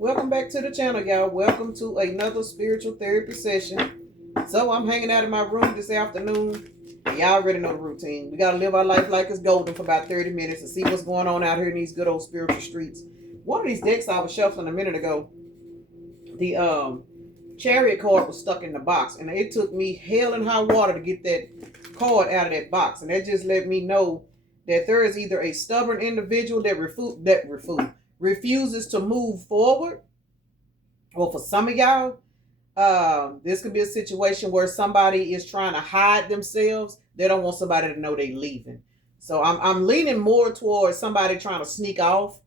Welcome back to the channel, y'all. Welcome to another spiritual therapy session. So I'm hanging out in my room this afternoon. And y'all already know the routine. We got to live our life like it's golden for about 30 minutes and see what's going on out here in these good old spiritual streets. One of these decks I was shuffling a minute ago, the Chariot card was stuck in the box. And it took me hell and high water to get that card out of that box. And that just let me know that there is either a stubborn individual that refuses to move forward. Well, for some of y'all, this could be a situation where somebody is trying to hide themselves. They don't want somebody to know they're leaving. So I'm leaning more towards somebody trying to sneak off,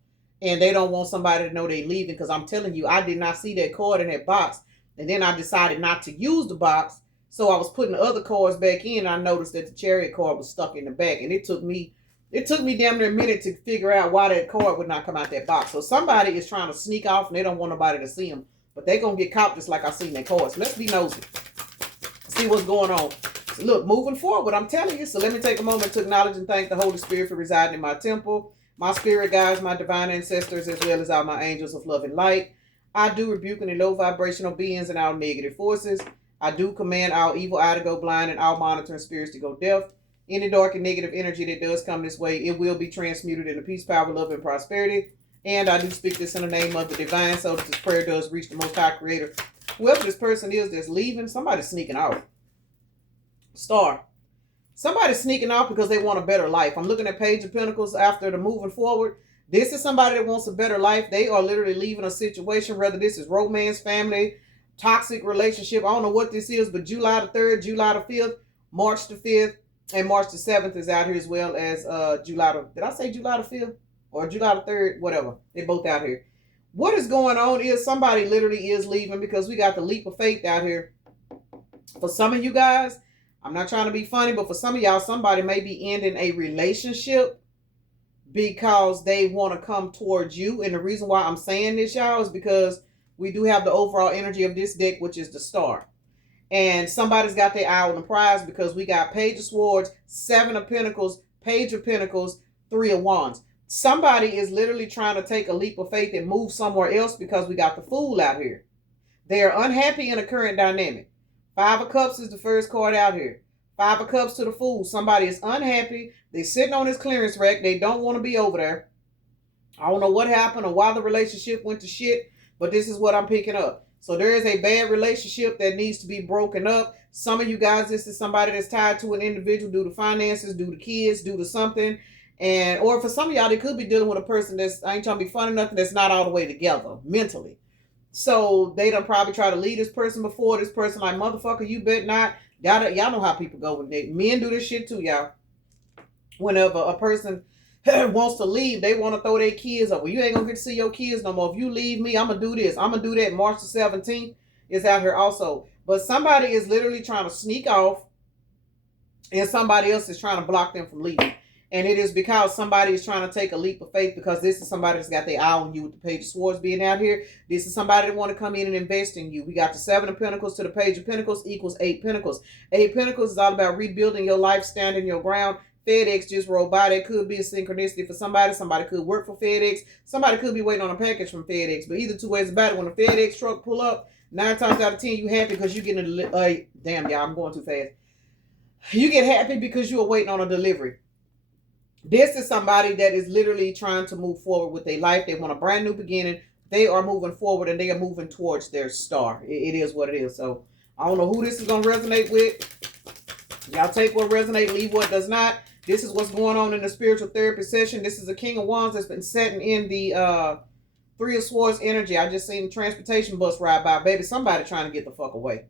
and they don't want somebody to know they're leaving. Because I'm telling you, I did not see that card in that box, and then I decided not to use the box. So I was putting the other cards back in. And I noticed that the Chariot card was stuck in the back, and it took me damn near a minute to figure out why that card would not come out that box. So somebody is trying to sneak off and they don't want nobody to see them. But they're going to get caught just like I seen that card. So let's be nosy. See what's going on. So look, moving forward, I'm telling you. So let me take a moment to acknowledge and thank the Holy Spirit for residing in my temple, my spirit guides, my divine ancestors, as well as all my angels of love and light. I do rebuke any low vibrational beings and all negative forces. I do command all evil eye to go blind and all monitoring spirits to go deaf. Any dark and negative energy that does come this way, it will be transmuted into peace, power, love, and prosperity. And I do speak this in the name of the divine, so that this prayer does reach the Most High Creator. Whoever this person is that's leaving, somebody's sneaking out. Star. Somebody's sneaking out because they want a better life. I'm looking at Page of Pentacles after the moving forward. This is somebody that wants a better life. They are literally leaving a situation, whether this is romance, family, toxic relationship. I don't know what this is, but July the 3rd, July the 5th, March the 5th, and March the 7th is out here, as well as July the... Did I say July the 5th? Or July the 3rd? Whatever. They're both out here. What is going on is somebody literally is leaving because we got the leap of faith out here. For some of you guys, I'm not trying to be funny, but for some of y'all, somebody may be ending a relationship because they want to come towards you. And the reason why I'm saying this, y'all, is because we do have the overall energy of this deck, which is the Star. And somebody's got their eye on the prize because we got Page of Swords, 7 of Pentacles, Page of Pentacles, 3 of Wands. Somebody is literally trying to take a leap of faith and move somewhere else because we got the Fool out here. They are unhappy in the current dynamic. 5 of Cups is the first card out here. 5 of Cups to the Fool. Somebody is unhappy. They're sitting on this clearance rack. They don't want to be over there. I don't know what happened or why the relationship went to shit, but this is what I'm picking up. So there is a bad relationship that needs to be broken up. Some of you guys, this is somebody that's tied to an individual due to finances, due to kids, due to something. And or for some of y'all, they could be dealing with a person that's, I ain't trying to be funny, nothing, that's not all the way together mentally. So they done probably try to lead this person before. This person like, motherfucker, you bet not. Y'all know how people go with it. Men do this shit too, y'all. Whenever a person wants to leave, they want to throw their kids up. Well, you ain't gonna get to see your kids no more. If you leave me, I'm gonna do this. I'm gonna do that. March the 17th is out here also. But somebody is literally trying to sneak off, and somebody else is trying to block them from leaving. And it is because somebody is trying to take a leap of faith, because this is somebody that's got their eye on you with the Page of Swords being out here. This is somebody that want to come in and invest in you. We got the 7 of Pentacles to the Page of Pentacles equals 8 Pentacles. 8 Pentacles is all about rebuilding your life, standing your ground. FedEx just rolled by. That could be a synchronicity for somebody. Somebody could work for FedEx. Somebody could be waiting on a package from FedEx. But either two ways about it, when a FedEx truck pull up, 9 times out of 10, you happy because you're getting a... damn, y'all, I'm going too fast. You get happy because you are waiting on a delivery. This is somebody that is literally trying to move forward with their life. They want a brand new beginning. They are moving forward and they are moving towards their star. It is what it is. So I don't know who this is going to resonate with. Y'all take what resonates, leave what does not. This is what's going on in the spiritual therapy session. This is a King of Wands that's been sitting in the 3 of Swords energy. I just seen the transportation bus ride by. Baby, somebody trying to get the fuck away.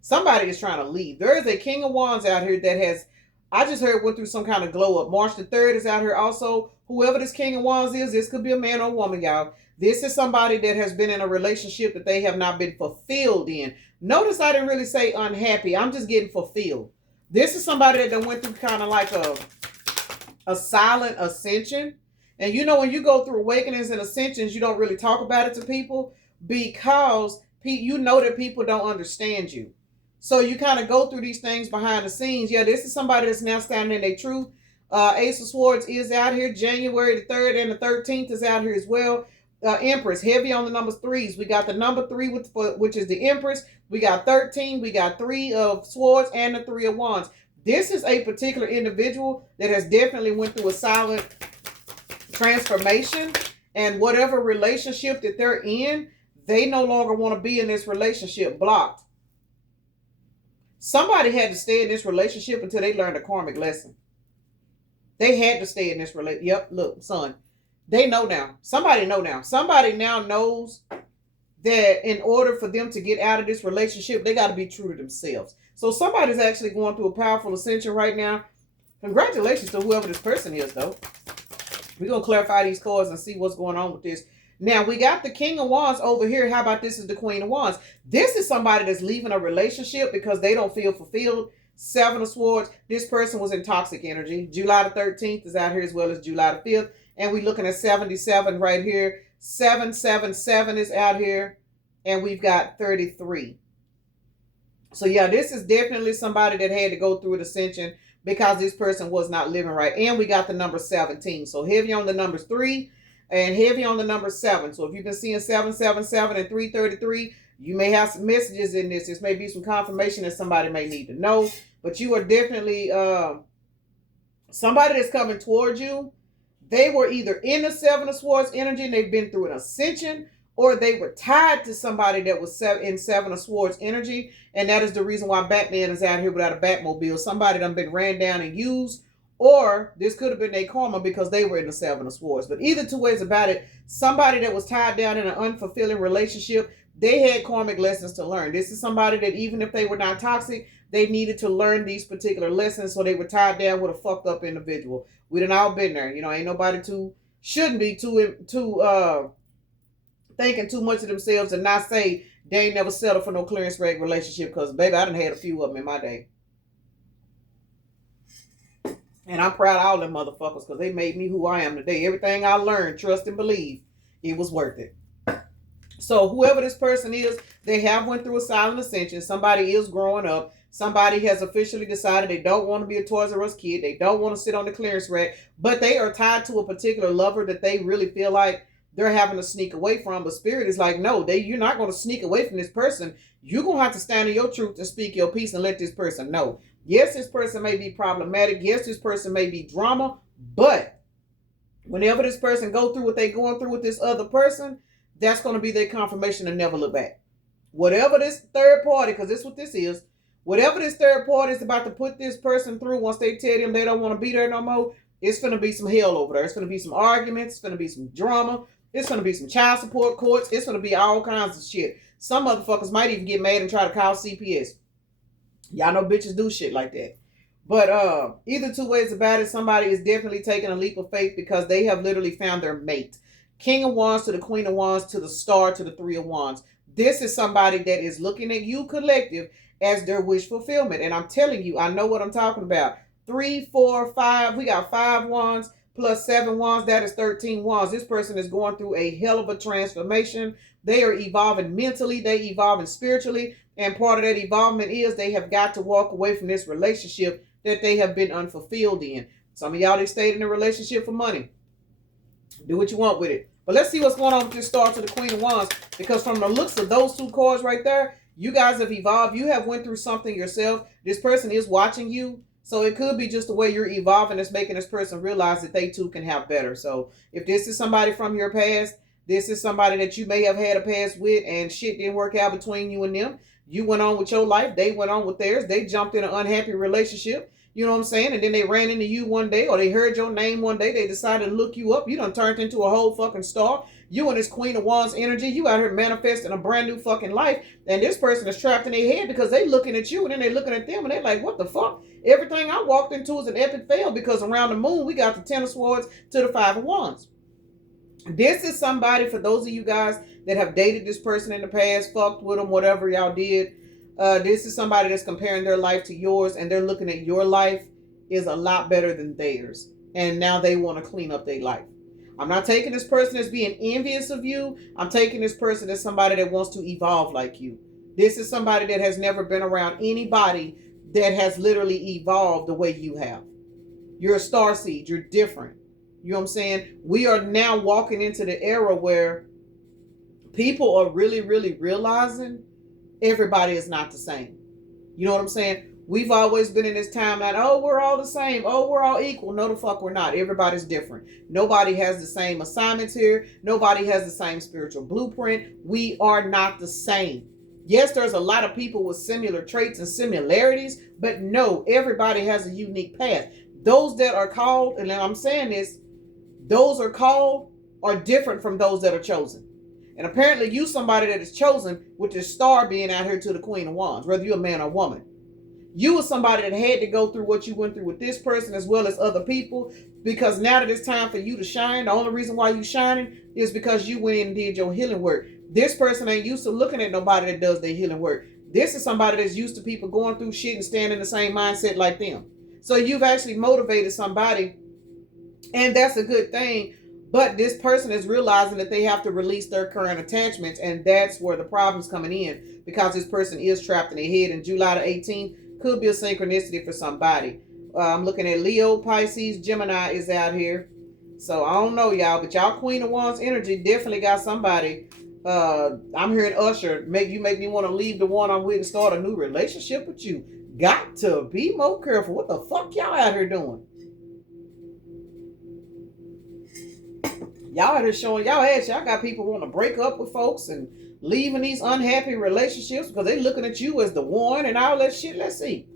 Somebody is trying to leave. There is a King of Wands out here that has... I just heard went through some kind of glow up. March the 3rd is out here also. Whoever this King of Wands is, this could be a man or a woman, y'all. This is somebody that has been in a relationship that they have not been fulfilled in. Notice I didn't really say unhappy. I'm just getting fulfilled. This is somebody that done went through kind of like a silent ascension. And you know, when you go through awakenings and ascensions, you don't really talk about it to people because you know that people don't understand you. So you kind of go through these things behind the scenes. Yeah, this is somebody that's now standing in their truth. Ace of Swords is out here. January the 3rd and the 13th is out here as well. Empress, heavy on the numbers threes. We got the number three, which is the Empress. We got 13. We got 3 of swords and the 3 of wands. This is a particular individual that has definitely went through a silent transformation, and whatever relationship that they're in, they no longer want to be in this relationship. Blocked. Somebody had to stay in this relationship until they learned a karmic lesson. They had to stay in this relationship. Yep, look, son. They know now. Somebody know now. Somebody now knows that in order for them to get out of this relationship, they got to be true to themselves. So somebody's actually going through a powerful ascension right now. Congratulations to whoever this person is, though. We're going to clarify these cards and see what's going on with this. Now, we got the King of Wands over here. How about this is the Queen of Wands? This is somebody that's leaving a relationship because they don't feel fulfilled. 7 of Swords. This person was in toxic energy. July the 13th is out here as well as July the 5th. And we're looking at 77 right here. 777 is out here. And we've got 33. So, yeah, this is definitely somebody that had to go through an ascension because this person was not living right. And we got the number 17. So, heavy on the numbers 3 and heavy on the number 7. So, if you've been seeing 777 and 333, you may have some messages in this. This may be some confirmation that somebody may need to know. But you are definitely somebody that's coming towards you. They were either in the 7 of Swords energy and they've been through an ascension, or they were tied to somebody that was in 7 of Swords energy. And that is the reason why Batman is out here without a Batmobile. Somebody done been ran down and used, or this could have been their karma because they were in the 7 of Swords. But either two ways about it, somebody that was tied down in an unfulfilling relationship, they had karmic lessons to learn. This is somebody that even if they were not toxic, they needed to learn these particular lessons, so they were tied down with a fucked up individual. We done all been there. You know, ain't nobody shouldn't be too thinking too much of themselves and not say they ain't never settled for no clearance rate relationship, because, baby, I done had a few of them in my day. And I'm proud of all them motherfuckers because they made me who I am today. Everything I learned, trust and believe, it was worth it. So whoever this person is, they have went through a silent ascension. Somebody is growing up. Somebody has officially decided they don't want to be a Toys R Us kid. They don't want to sit on the clearance rack, but they are tied to a particular lover that they really feel like they're having to sneak away from. But Spirit is like, no, you're not going to sneak away from this person. You're going to have to stand in your truth and speak your piece and let this person know. Yes, this person may be problematic. Yes, this person may be drama, but whenever this person go through what they're going through with this other person, that's going to be their confirmation to never look back. Whatever this third party, because this is what this is, whatever this third party is about to put this person through, once they tell them they don't want to be there no more, it's going to be some hell over there. It's going to be some arguments. It's going to be some drama. It's going to be some child support courts. It's going to be all kinds of shit. Some motherfuckers might even get mad and try to call CPS. Y'all know bitches do shit like that. But either two ways about it, somebody is definitely taking a leap of faith because they have literally found their mate. King of Wands to the Queen of Wands to the Star to the 3 of Wands. This is somebody that is looking at you, collective, as their wish fulfillment. And I'm telling you, I know what I'm talking about. 3, 4, 5. We got 5 wands plus 7 wands. That is 13 wands. This person is going through a hell of a transformation. They are evolving mentally. They evolving spiritually. And part of that evolvement is they have got to walk away from this relationship that they have been unfulfilled in. Some of y'all, they stayed in a relationship for money. Do what you want with it. But let's see what's going on with this Star to the Queen of Wands. Because from the looks of those 2 cards right there, you guys have evolved. You have went through something yourself. This person is watching you. So it could be just the way you're evolving that's making this person realize that they too can have better. So if this is somebody from your past, this is somebody that you may have had a past with and shit didn't work out between you and them. You went on with your life. They went on with theirs. They jumped in an unhappy relationship. You know what I'm saying? And then they ran into you one day, or they heard your name one day. They decided to look you up. You done turned into a whole fucking star. You and this Queen of Wands energy, you out here manifesting a brand new fucking life. And this person is trapped in their head because they looking at you and then they looking at them and they like, what the fuck? Everything I walked into is an epic fail because around the moon, we got the 10 of Swords to the 5 of Wands. This is somebody, for those of you guys that have dated this person in the past, fucked with them, whatever y'all did. This is somebody that's comparing their life to yours and they're looking at your life is a lot better than theirs. And now they want to clean up their life. I'm not taking this person as being envious of you. I'm taking this person as somebody that wants to evolve like you. This is somebody that has never been around anybody that has literally evolved the way you have. You're a starseed. You're different. You know what I'm saying? We are now walking into the era where People are really, really realizing everybody is not the same. You know what I'm saying? We've always been in this timeline. Oh, we're all the same. Oh, we're all equal. No, the fuck we're not. Everybody's different. Nobody has the same assignments here. Nobody has the same spiritual blueprint. We are not the same. Yes, there's a lot of people with similar traits and similarities, but no, everybody has a unique path. Those that are called, and I'm saying this, those are called are different from those that are chosen. And apparently you somebody that is chosen with this star being out here to the Queen of Wands, whether you're a man or woman. You were somebody that had to go through what you went through with this person as well as other people, because now that it's time for you to shine, the only reason why you shining is because you went in and did your healing work. This person ain't used to looking at nobody that does their healing work. This is somebody that's used to people going through shit and staying in the same mindset like them. So you've actually motivated somebody, and that's a good thing. But this person is realizing that they have to release their current attachments, and that's where the problem's coming in, because this person is trapped in their head. And July the 18th could be a synchronicity for somebody. I'm looking at Leo, Pisces, Gemini is out here. So I don't know, y'all, but y'all Queen of Wands energy definitely got somebody. I'm hearing Usher, make me want to leave the one I'm with and start a new relationship with you. Got to be more careful. What the fuck y'all out here doing? Y'all out here showing y'all ass. Y'all got people want to break up with folks and leaving these unhappy relationships because they looking at you as the one and all that shit. Let's see.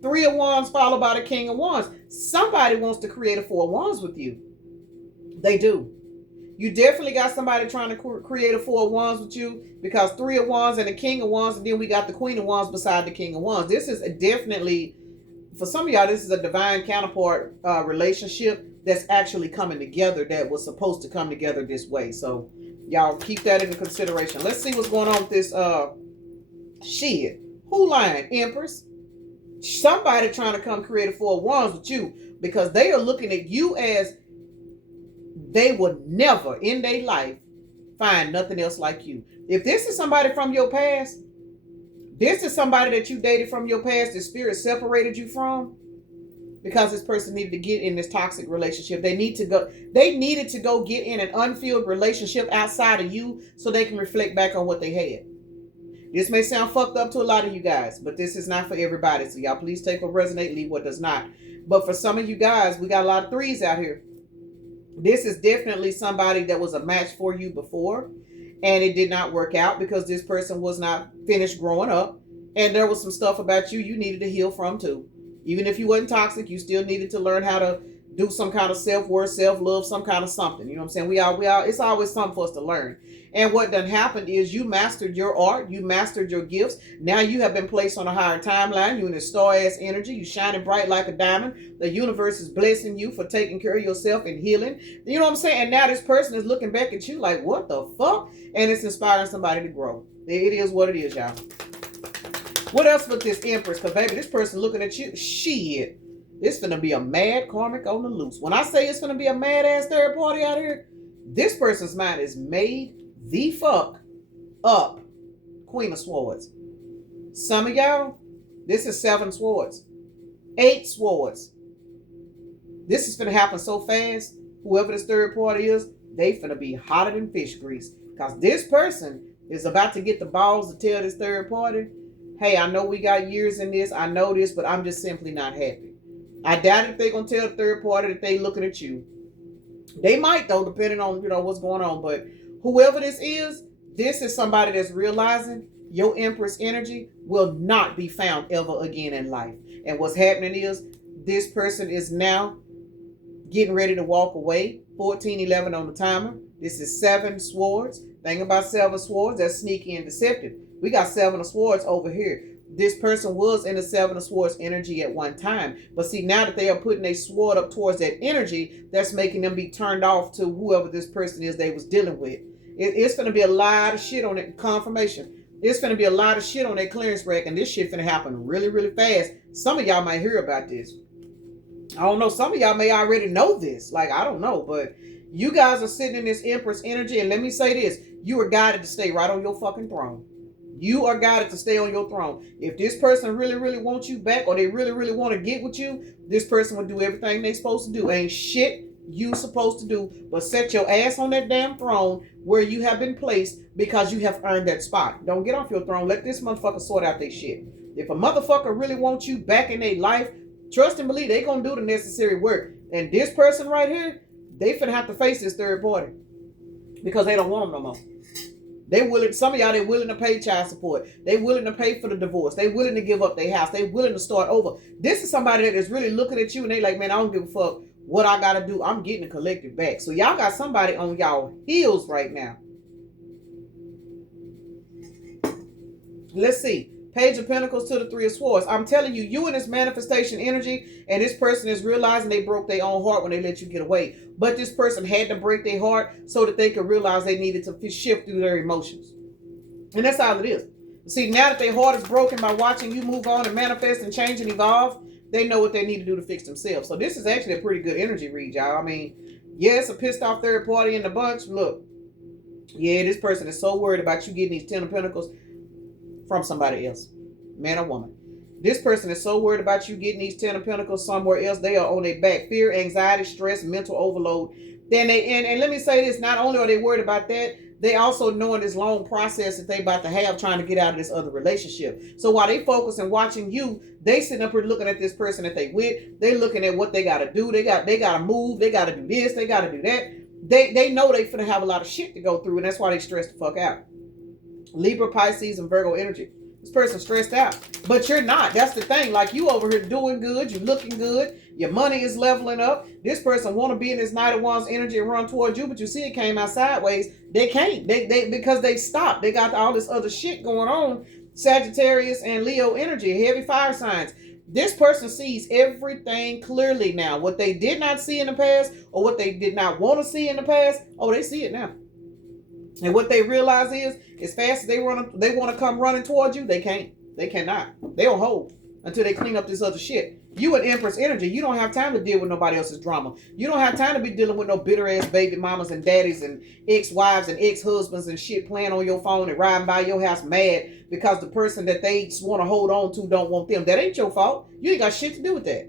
3 of Wands followed by the King of Wands. Somebody wants to create a 4 of Wands with you. They do. You definitely got somebody trying to create a 4 of Wands with you, because 3 of Wands and the King of Wands, and then we got the Queen of Wands beside the King of Wands. This is definitely, for some of y'all, this is a divine counterpart relationship that's actually coming together, that was supposed to come together this way. So y'all keep that into consideration. Let's see what's going on with this shit. Who lying? Empress. Somebody trying to come create a 4 of Wands with you, because they are looking at you as they would never in their life find nothing else like you. If this is somebody from your past, this is somebody that you dated from your past, the spirit separated you from, because this person needed to get in this toxic relationship. They needed to go get in an unfulfilled relationship outside of you so they can reflect back on what they had. This may sound fucked up to a lot of you guys, but this is not for everybody. So y'all please take what resonate, leave what does not. But for some of you guys, we got a lot of 3s out here. This is definitely somebody that was a match for you before, and it did not work out because this person was not finished growing up, and there was some stuff about you needed to heal from too. Even if you wasn't toxic, you still needed to learn how to do some kind of self-worth, self-love, some kind of something. You know what I'm saying? We all, it's always something for us to learn. And what done happened is you mastered your art, you mastered your gifts. Now you have been placed on a higher timeline. You're in this star-ass energy. You shining bright like a diamond. The universe is blessing you for taking care of yourself and healing. You know what I'm saying? And now this person is looking back at you like, what the fuck? And it's inspiring somebody to grow. It is what it is, y'all. What else with this Empress? Because, baby, this person looking at you, shit. It's going to be a mad karmic on the loose. When I say it's going to be a mad-ass third party out here, this person's mind is made the fuck up. Queen of Swords. Some of y'all, this is 7 swords. 8 swords. This is going to happen so fast. Whoever this third party is, they finna be hotter than fish grease. Because this person is about to get the balls to tell this third party, hey, I know we got years in this. I know this, but I'm just simply not happy. I doubt if they're going to tell the third party that they looking at you. They might, though, depending on, what's going on. But whoever this is somebody that's realizing your Empress energy will not be found ever again in life. And what's happening is this person is now getting ready to walk away. 14:11 on the timer. This is 7 swords. Thing about 7 swords, that's sneaky and deceptive. We got 7 of swords over here. This person was in the 7 of swords energy at one time. But see, now that they are putting a sword up towards that energy, that's making them be turned off to whoever this person is they was dealing with. It's going to be a lot of shit on that confirmation. It's going to be a lot of shit on that clearance rack, and this shit finna happen really, really fast. Some of y'all might hear about this. I don't know. Some of y'all may already know this. Like, I don't know. But you guys are sitting in this Empress energy, and let me say this. You are guided to stay right on your fucking throne. You are guided to stay on your throne. If this person really, really wants you back, or they really, really want to get with you, this person will do everything they're supposed to do. Ain't shit you supposed to do but set your ass on that damn throne where you have been placed because you have earned that spot. Don't get off your throne. Let this motherfucker sort out their shit. If a motherfucker really wants you back in their life, trust and believe they gonna do the necessary work. And this person right here, they finna have to face this third party because they don't want them no more. They willing, some of y'all, they willing to pay child support. They willing to pay for the divorce. They willing to give up their house. They willing to start over. This is somebody that is really looking at you and they like, man, I don't give a fuck what I gotta do. I'm getting the collective back. So y'all got somebody on y'all heels right now. Let's see. Page of Pentacles to the Three of Swords. I'm telling you, you in this manifestation energy, and this person is realizing they broke their own heart when they let you get away. But this person had to break their heart so that they could realize they needed to shift through their emotions. And that's all it is. See, now that their heart is broken by watching you move on and manifest and change and evolve, they know what they need to do to fix themselves. So this is actually a pretty good energy read, y'all. I mean, yeah, it's a pissed off third party in the bunch. Look, yeah, this person is so worried about you getting these 10 of Pentacles from somebody else, man or woman. This person is so worried about you getting these 10 of Pentacles somewhere else. They are on their back. Fear, anxiety, stress, mental overload. Then and let me say this, not only are they worried about that, they also knowing this long process that they about to have trying to get out of this other relationship. So while they focus and watching you, they sitting up here looking at this person that they with. They looking at what they got to do. They got to move. They got to do this. They got to do that. They know they finna have a lot of shit to go through, and that's why they stressed the fuck out. Libra, Pisces, and Virgo energy. This person's stressed out, but you're not. That's the thing. Like, you over here doing good, you looking good, your money is leveling up. This person want to be in this Knight of Wands energy and run towards you, but you see it came out sideways. They can't. They because they stopped. They got all this other shit going on. Sagittarius and Leo energy, heavy fire signs. This person sees everything clearly now. What they did not see in the past, or what they did not want to see in the past, oh, they see it now. And what they realize is, as fast as they want to come running towards you, they can't. They cannot. They don't hold until they clean up this other shit. You an Empress energy. You don't have time to deal with nobody else's drama. You don't have time to be dealing with no bitter ass baby mamas and daddies and ex-wives and ex-husbands and shit playing on your phone and riding by your house mad because the person that they want to hold on to don't want them. That ain't your fault. You ain't got shit to do with that.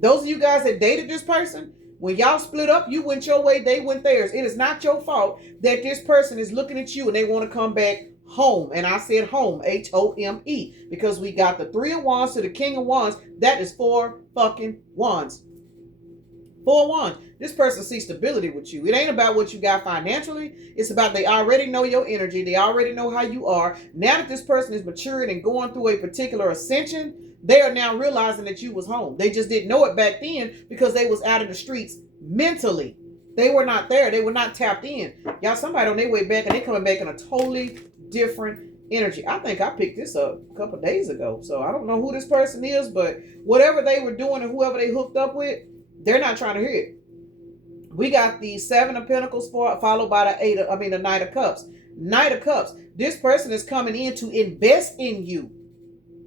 Those of you guys that dated this person, when y'all split up, you went your way, they went theirs. It is not your fault that this person is looking at you and they want to come back home. And I said home, H-O-M-E, because we got the Three of Wands to the King of Wands. That is 4 fucking wands. 4 wands. This person sees stability with you. It ain't about what you got financially. It's about they already know your energy. They already know how you are. Now that this person is maturing and going through a particular ascension, they are now realizing that you was home. They just didn't know it back then because they was out in the streets mentally. They were not there. They were not tapped in. Y'all, somebody on their way back and they coming back in a totally different energy. I think I picked this up a couple of days ago. So I don't know who this person is, but whatever they were doing and whoever they hooked up with, they're not trying to hear it. We got the 7 of Pentacles followed by the Knight of Cups. Knight of Cups. This person is coming in to invest in you.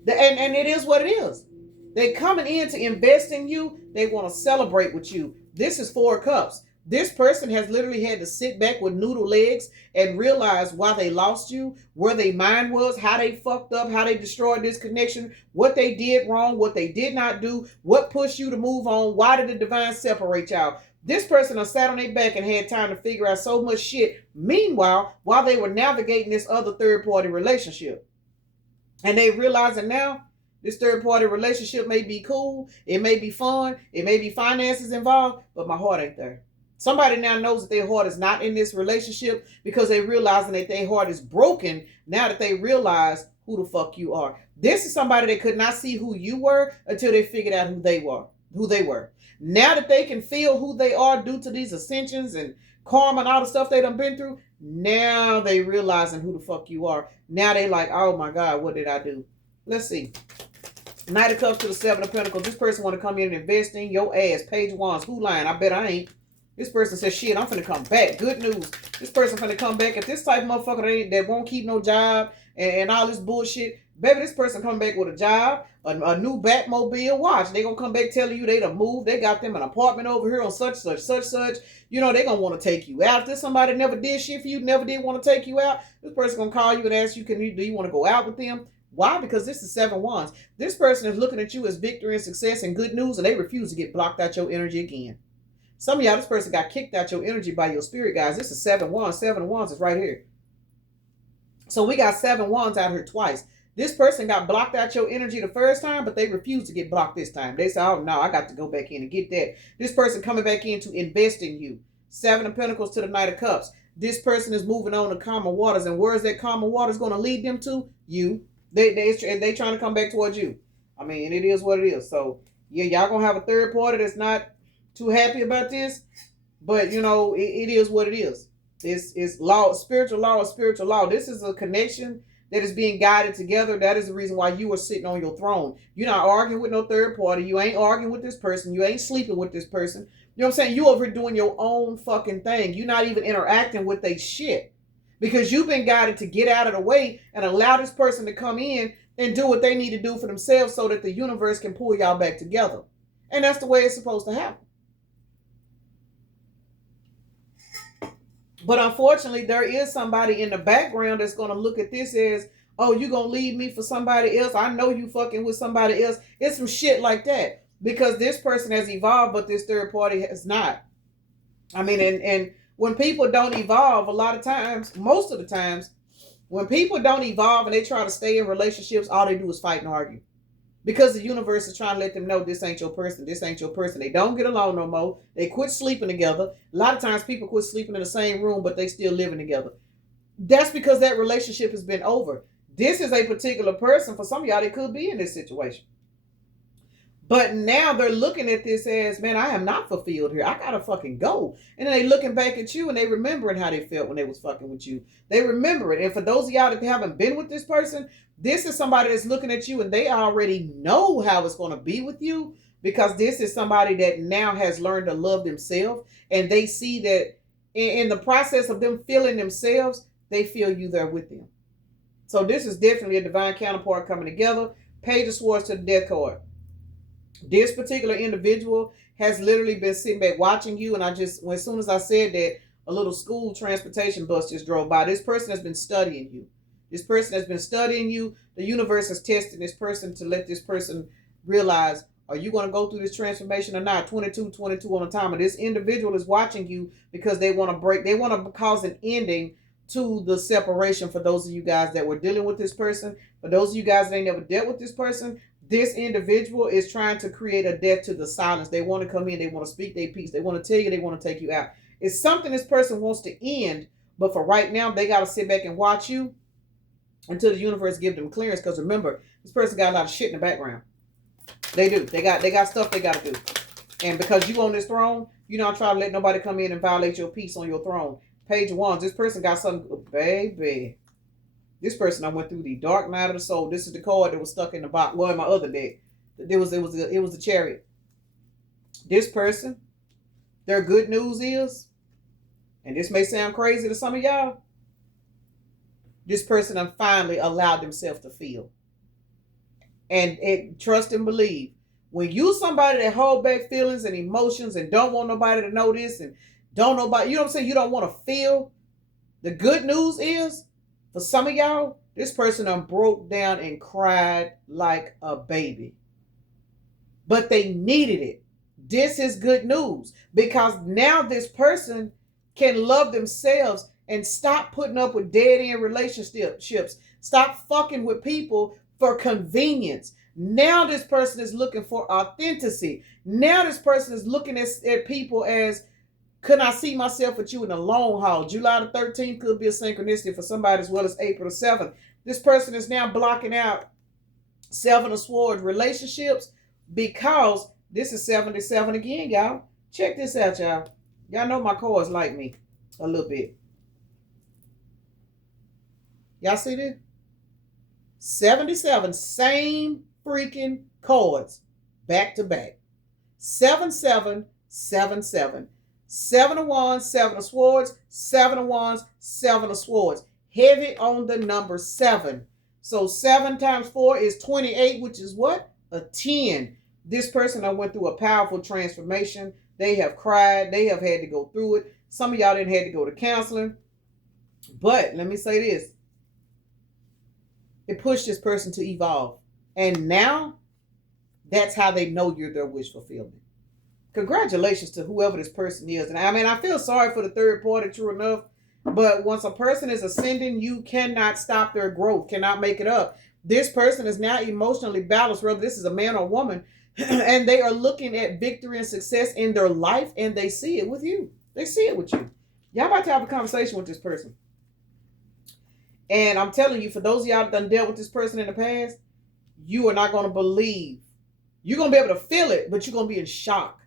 And it is what it is. They're coming in to invest in you. They want to celebrate with you. This is 4 cups. This person has literally had to sit back with noodle legs and realize why they lost you, where their mind was, how they fucked up, how they destroyed this connection, what they did wrong, what they did not do, what pushed you to move on, why did the divine separate y'all. This person has sat on their back and had time to figure out so much shit. Meanwhile, while they were navigating this other third-party relationship. And they realizing now, this third-party relationship may be cool, it may be fun, it may be finances involved, but my heart ain't there. Somebody now knows that their heart is not in this relationship because they realizing that their heart is broken now that they realize who the fuck you are. This is somebody that could not see who you were until they figured out who they were. Now that they can feel who they are due to these ascensions and karma and all the stuff they done been through, now they realizing who the fuck you are. Now they like, oh my God, what did I do? Let's see. Knight of Cups to the 7 of Pentacles. This person want to come in and invest in your ass. Page of Wands. Who lying? I bet I ain't. This person says, shit, I'm finna come back. Good news. This person finna come back. If this type of motherfucker that won't keep no job and all this bullshit, baby, this person come back with a job, a new Batmobile. Watch, they gonna come back telling you they done moved. They got them an apartment over here on such. You know, they gonna want to take you out. If there's somebody never did shit for you, never did want to take you out, this person gonna call you and ask you, do you want to go out with them? Why? Because this is 7 wands. This person is looking at you as victory and success and good news, and they refuse to get blocked out your energy again. Some of y'all, this person got kicked out your energy by your spirit, guys. This is 7-1. 7 wands is right here. So we got 7 wands out here twice. This person got blocked out your energy the first time, but they refused to get blocked this time. They said, oh, no, I got to go back in and get that. This person coming back in to invest in you. 7 of Pentacles to the Knight of Cups. This person is moving on to calmer waters. And where is that calmer waters going to lead them to? You. They trying to come back towards you. I mean, it is what it is. So, yeah, y'all going to have a third party that's not too happy about this. But, you know, it is what it is. It's law, spiritual law is spiritual law. This is a connection that is being guided together. That is the reason why you are sitting on your throne. You're not arguing with no third party. You ain't arguing with this person. You ain't sleeping with this person. You know what I'm saying? You over here doing your own fucking thing. You're not even interacting with they shit. Because you've been guided to get out of the way and allow this person to come in and do what they need to do for themselves so that the universe can pull y'all back together. And that's the way it's supposed to happen. But unfortunately, there is somebody in the background that's going to look at this as, oh, you going to leave me for somebody else? I know you fucking with somebody else. It's some shit like that. Because this person has evolved, but this third party has not. I mean, and when people don't evolve, a lot of times, most of the times, when people don't evolve and they try to stay in relationships, all they do is fight and argue. Because the universe is trying to let them know this ain't your person. This ain't your person. They don't get along no more. They quit sleeping together. A lot of times people quit sleeping in the same room, but they still living together. That's because that relationship has been over. This is a particular person. For some of y'all, they could be in this situation. But now they're looking at this as, man, I am not fulfilled here. I gotta fucking go. And then they looking back at you and they remembering how they felt when they was fucking with you. They remember it. And for those of y'all that haven't been with this person, this is somebody that's looking at you and they already know how it's going to be with you, because this is somebody that now has learned to love themselves. And they see that in the process of them feeling themselves, they feel you there with them. So this is definitely a divine counterpart coming together. Page of Swords to the Death card. This particular individual has literally been sitting back watching you. And as soon as I said that, a little school transportation bus just drove by. This person has been studying you. This person has been studying you. The universe is testing this person to let this person realize, are you going to go through this transformation or not? 22 on the timer. This individual is watching you because they want to cause an ending to the separation. For those of you guys that were dealing with this person, for those of you guys that ain't never dealt with this person, this individual is trying to create a death to the silence. They want to come in. They want to speak their piece. They want to tell you. They want to take you out. It's something this person wants to end. But for right now, they got to sit back and watch you until the universe give them clearance. Because remember, this person got a lot of shit in the background. They do. They got stuff they got to do. And because you on this throne, you're not trying to let nobody come in and violate your peace on your throne. Page of Wands. This person got something. Baby. This person I went through the dark night of the soul. This is the card that was stuck in the box. Well, in my other deck. It was the Chariot. This person, their good news is, and this may sound crazy to some of y'all, this person have finally allowed themselves to feel. And trust and believe. When you somebody that hold back feelings and emotions and don't want nobody to know this and don't nobody, you know what I'm saying, you don't want to feel, the good news is, for some of y'all, this person done broke down and cried like a baby. But they needed it. This is good news. Because now this person can love themselves and stop putting up with dead-end relationships. Stop fucking with people for convenience. Now this person is looking for authenticity. Now this person is looking at people as, could I see myself with you in the long haul? July the 13th could be a synchronicity for somebody, as well as April the 7th. This person is now blocking out 7 of Swords relationships, because this is 77 again, y'all. Check this out, y'all. Y'all know my cards like me a little bit. Y'all see this? 77, same freaking cards, back to back. 7777. 7 of Wands, 7 of Swords, 7 of Wands, 7 of Swords. Heavy on the number 7. So 7 times 4 is 28, which is what? A 10. This person I went through a powerful transformation. They have cried. They have had to go through it. Some of y'all didn't have to go to counseling. But let me say this. It pushed this person to evolve. And now, that's how they know you're their wish fulfillment. Congratulations to whoever this person is. And I mean, I feel sorry for the third party, true enough. But once a person is ascending, you cannot stop their growth, cannot make it up. This person is now emotionally balanced, whether this is a man or woman, and they are looking at victory and success in their life, and they see it with you. They see it with you. Y'all about to have a conversation with this person. And I'm telling you, for those of y'all that done dealt with this person in the past, you are not going to believe. You're going to be able to feel it, but you're going to be in shock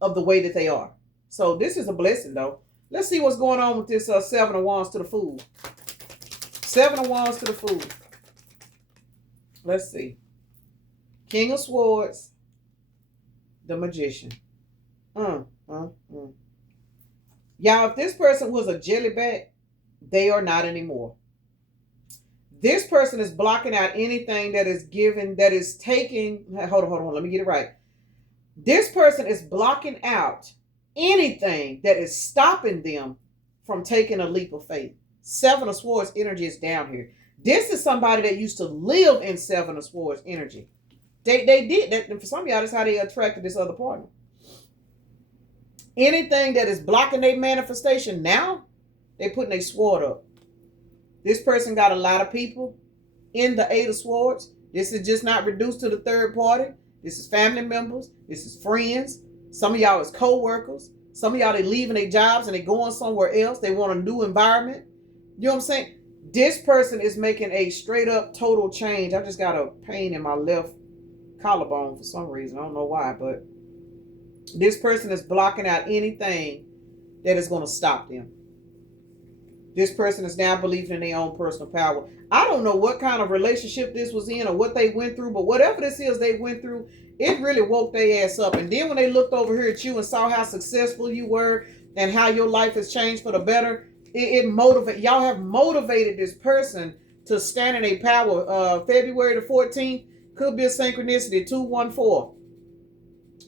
of the way that they are. So this is a blessing, though. Let's see what's going on with this 7 of Wands to the Fool. 7 of Wands to the Fool. Let's see. King of Swords. The Magician. Y'all, if this person was a jellyback, they are not anymore. This person is blocking out anything that is given, that is taking, hold on, let me get it right. This person is blocking out anything that is stopping them from taking a leap of faith. 7 of Swords energy is down here. This is somebody that used to live in 7 of Swords energy. They did that, and for some of y'all, that's how they attracted this other partner. Anything that is blocking their manifestation now, they putting a sword up. This person got a lot of people in the 8 of Swords. This is just not reduced to the third party. This is family members. This is friends. Some of y'all is co-workers. Some of y'all, they leaving their jobs and they going somewhere else. They want a new environment. You know what I'm saying? This person is making a straight up total change. I just got a pain in my left collarbone for some reason. I don't know why, but this person is blocking out anything that is going to stop them. This person is now believing in their own personal power. I don't know what kind of relationship this was in or what they went through, but whatever this is they went through, it really woke their ass up. And then when they looked over here at you and saw how successful you were and how your life has changed for the better, it motivated. Y'all have motivated this person to stand in a power. February the 14th could be a synchronicity. 214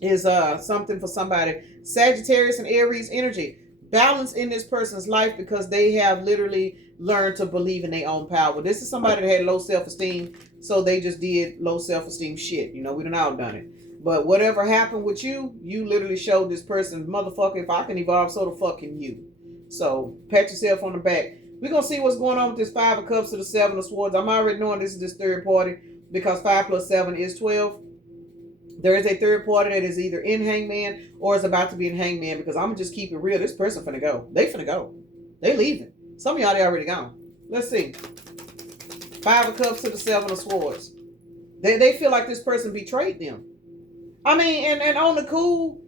is something for somebody. Sagittarius and Aries energy. Balance in this person's life because they have literally learned to believe in their own power. This is somebody that had low self-esteem, so they just did low self-esteem shit. You know, we done all done it. But whatever happened with you, you literally showed this person, motherfucker, if I can evolve, so the fuck can you. So pat yourself on the back. We're going to see what's going on with this 5 of Cups to the 7 of Swords. I'm already knowing this is this third party because 5 plus 7 is 12. There is a third party that is either in Hangman or is about to be in Hangman because I'm going to just keep it real. This person finna go. They finna go. They leaving. Some of y'all, they already gone. Let's see. 5 of Cups to the 7 of Swords. They feel like this person betrayed them. I mean, and on the cool,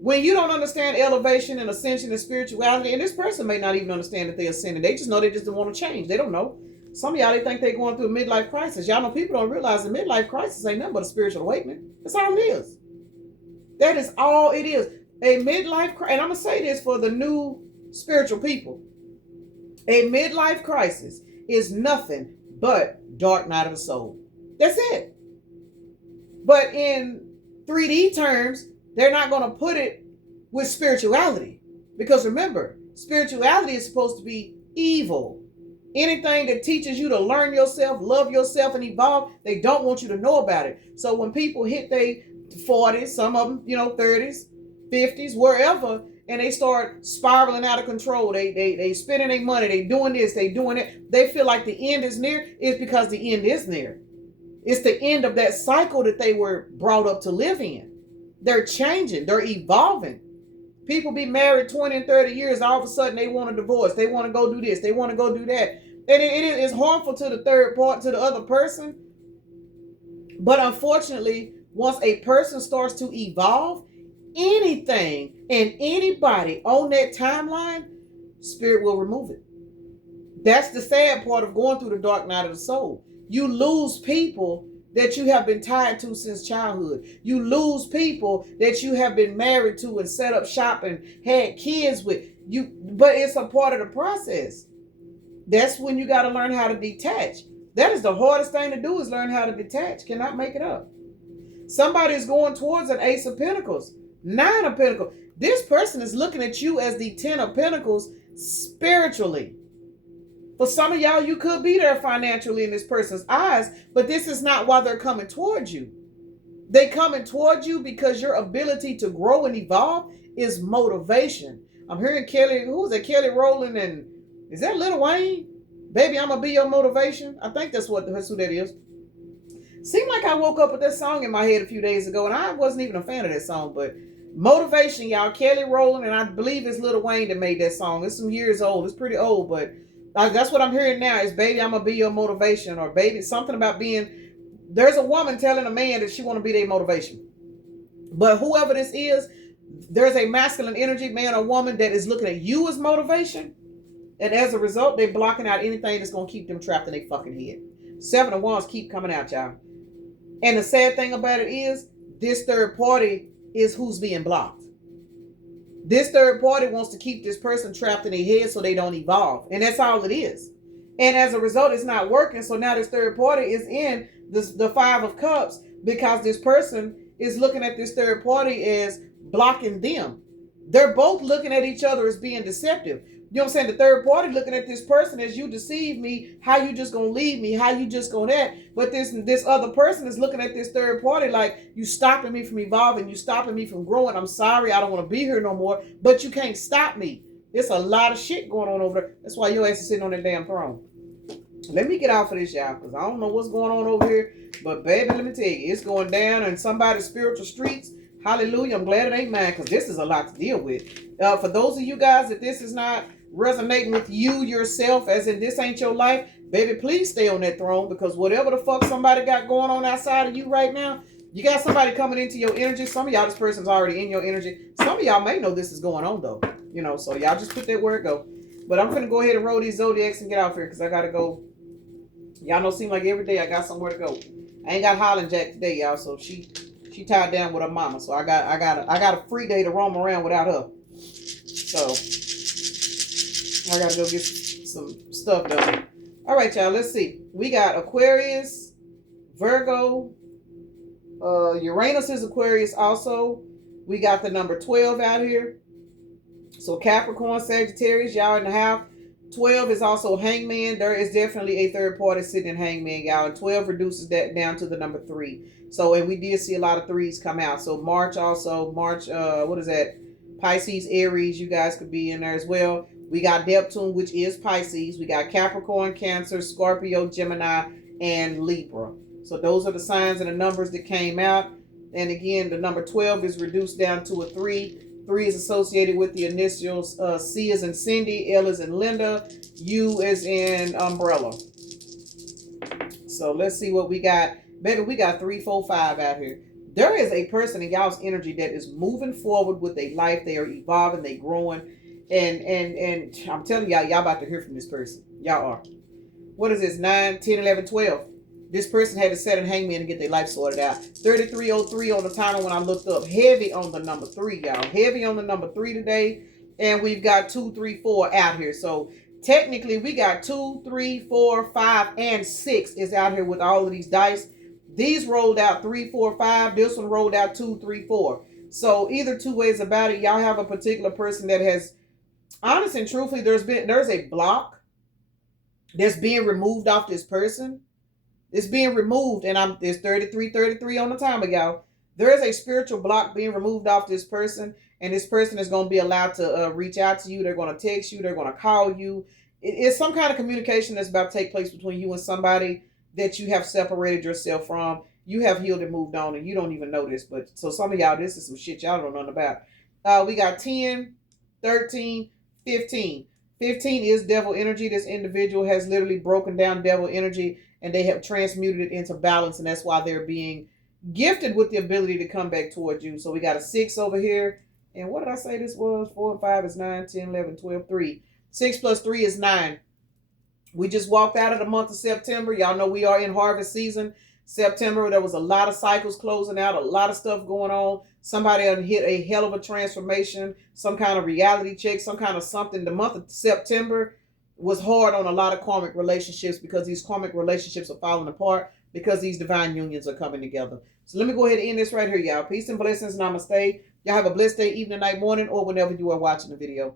when you don't understand elevation and ascension and spirituality, and this person may not even understand that they're ascending. They just know they just don't want to change. They don't know. Some of y'all, they think they're going through a midlife crisis. Y'all know people don't realize a midlife crisis ain't nothing but a spiritual awakening. That's all it is. That is all it is. A midlife crisis, and I'm going to say this for the new spiritual people. A midlife crisis is nothing but dark night of the soul. That's it. But in 3D terms, they're not going to put it with spirituality. Because remember, spirituality is supposed to be evil. Anything that teaches you to learn yourself, love yourself, and evolve, they don't want you to know about it. So when people hit their 40s, some of them, 30s, 50s, wherever, and they start spiraling out of control, they spending their money, they doing this, they doing it, they feel like the end is near. It's because the end is near. It's the end of that cycle that they were brought up to live in. They're changing, they're evolving. People be married 20 and 30 years, all of a sudden they want a divorce. They want to go do this. They want to go do that. And it is harmful to the third part, to the other person. But unfortunately, once a person starts to evolve, anything and anybody on that timeline, spirit will remove it. That's the sad part of going through the dark night of the soul. You lose people that you have been tied to since childhood. You lose people that you have been married to and set up shop and had kids with. But it's a part of the process. That's when you got to learn how to detach. That is the hardest thing to do, is learn how to detach. Cannot make it up. Somebody is going towards an Ace of Pentacles, 9 of Pentacles. This person is looking at you as the 10 of Pentacles spiritually. For some of y'all, you could be there financially in this person's eyes, but this is not why they're coming towards you. They coming towards you because your ability to grow and evolve is motivation. I'm hearing Kelly, who is that? Kelly Rowland, and is that Lil Wayne? Baby, I'm gonna be your motivation. I think that's who that is. Seemed like I woke up with that song in my head a few days ago, and I wasn't even a fan of that song, but motivation, y'all. Kelly Rowland, and I believe it's Lil Wayne that made that song. It's some years old. It's pretty old, but that's what I'm hearing now is, baby, I'm gonna be your motivation, or baby, something about being. There's a woman telling a man that she want to be their motivation. But whoever this is, there's a masculine energy, man or woman, that is looking at you as motivation. And as a result, they're blocking out anything that's going to keep them trapped in their fucking head. 7 of Wands keep coming out, y'all. And the sad thing about it is, this third party is who's being blocked. This third party wants to keep this person trapped in their head so they don't evolve. And that's all it is. And as a result, it's not working. So now this third party is in the 5 of Cups because this person is looking at this third party as blocking them. They're both looking at each other as being deceptive. You know what I'm saying? The third party looking at this person as, you deceive me, how you just gonna leave me, how you just gonna that. But this other person is looking at this third party like, you stopping me from evolving, you stopping me from growing. I'm sorry, I don't want to be here no more, but you can't stop me. There's a lot of shit going on over there. That's why your ass is sitting on that damn throne. Let me get off of this, y'all, because I don't know what's going on over here. But baby, let me tell you, it's going down in somebody's spiritual streets. Hallelujah. I'm glad it ain't mine, because this is a lot to deal with. For those of you guys that this is not resonating with you yourself, as in this ain't your life, baby, please stay on that throne, because whatever the fuck somebody got going on outside of you right now, you got somebody coming into your energy. Some of y'all, this person's already in your energy. Some of y'all may know this is going on, though. You know, so y'all just put that where it go. But I'm going to go ahead and roll these Zodiacs and get out here, because I got to go. Y'all know, seem like every day I got somewhere to go. I ain't got Holland Jack today, y'all, so she tied down with her mama. So I got a free day to roam around without her. So I gotta go get some stuff done. All right, y'all, let's see. We got Aquarius, Virgo, Uranus is Aquarius also. We got the number 12 out here. So Capricorn, Sagittarius, y'all in the house. 12 is also Hangman. There is definitely a third party sitting in Hangman, y'all. And 12 reduces that down to the number 3. So, and we did see a lot of 3s come out. So March also, what is that? Pisces, Aries, you guys could be in there as well. We got Neptune, which is Pisces. We got Capricorn, Cancer, Scorpio, Gemini, and Libra. So those are the signs and the numbers that came out. And again, the number 12 is reduced down to a 3. 3 is associated with the initials C as in Cindy, L as in Linda, U as in Umbrella. So let's see what we got. Baby, we got 3, 4, 5 out here. There is a person in y'all's energy that is moving forward with their life. They are evolving, they growing. And I'm telling y'all about to hear from this person. Y'all are. What is this? 9, 10, 11, 12. This person had to set in Hangman and get their life sorted out. 3303 on the title when I looked up. Heavy on the number 3, y'all. Heavy on the number 3 today. And we've got 2, 3, 4 out here. So technically we got 2, 3, 4, 5, and 6 is out here with all of these dice. These rolled out 3, 4, 5. This one rolled out 2, 3, 4. So either two ways about it, y'all have a particular person that has, honest and truthfully, there's a block that's being removed off this person. It's being removed, and there's 33 on the timer, y'all. There is a spiritual block being removed off this person, and this person is going to be allowed to reach out to you. They're going to text you. They're going to call you. It's some kind of communication that's about to take place between you and somebody that you have separated yourself from. You have healed and moved on, and you don't even know this. But so some of y'all, this is some shit y'all don't know nothing about. We got 10, 13, 15. 15 is devil energy. This individual has literally broken down devil energy, and they have transmuted it into balance, and that's why they're being gifted with the ability to come back towards you. So we got a 6 over here. And what did I say this was? 4 and 5 is 9, 10, 11, 12, 3. 6 plus 3 is 9. We just walked out of the month of September. Y'all know we are in harvest season. September, there was a lot of cycles closing out, a lot of stuff going on. Somebody hit a hell of a transformation, some kind of reality check, some kind of something. The month of September was hard on a lot of karmic relationships because these karmic relationships are falling apart because these divine unions are coming together. So let me go ahead and end this right here, y'all. Peace and blessings. Namaste. Y'all have a blessed day, evening, night, morning, or whenever you are watching the video.